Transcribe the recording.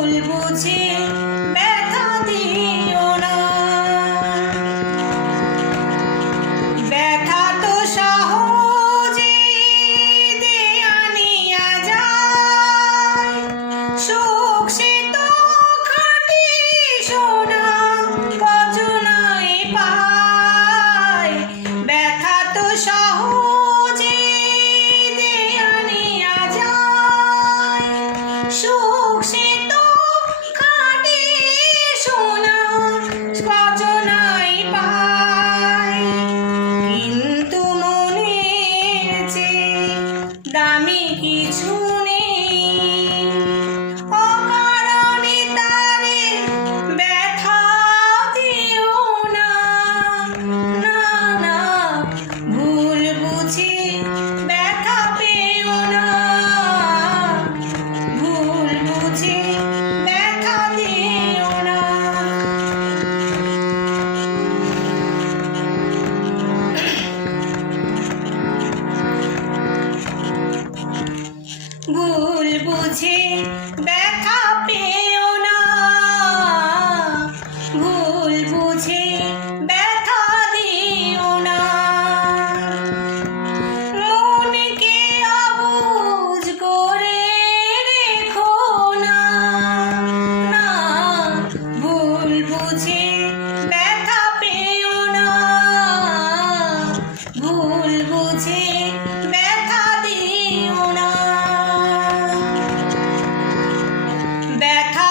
ভুল বুঝে ব্যথা দিও না। ব্যথা তো সহজে দেয়া নিয়া যায়, সুখ সে তো খাঁটি সোনা কজনাই পায়। ব্যথা তো সহজে দেয়া নিয়া যায়, সুখ সে তো খাঁটি সোনা কজনাই পায়। কিন্তু মনের চেয়ে দামি কিছু নেই, অকারণে তারে ব্যথা দিও না। না না, ভুল বুঝে ব্যথা পেও না, ভুল বুঝে ব্যথা দিও না। ভুল বুঝে ব্যথা পেও না, ভুল বুঝে ব্যথা দিও না। মনকে অবুঝ করে রেখো না। না, ভুল বুঝে ব্যথা পেও না, ভুল বুঝে ব্যথা দিও না। ব্যথা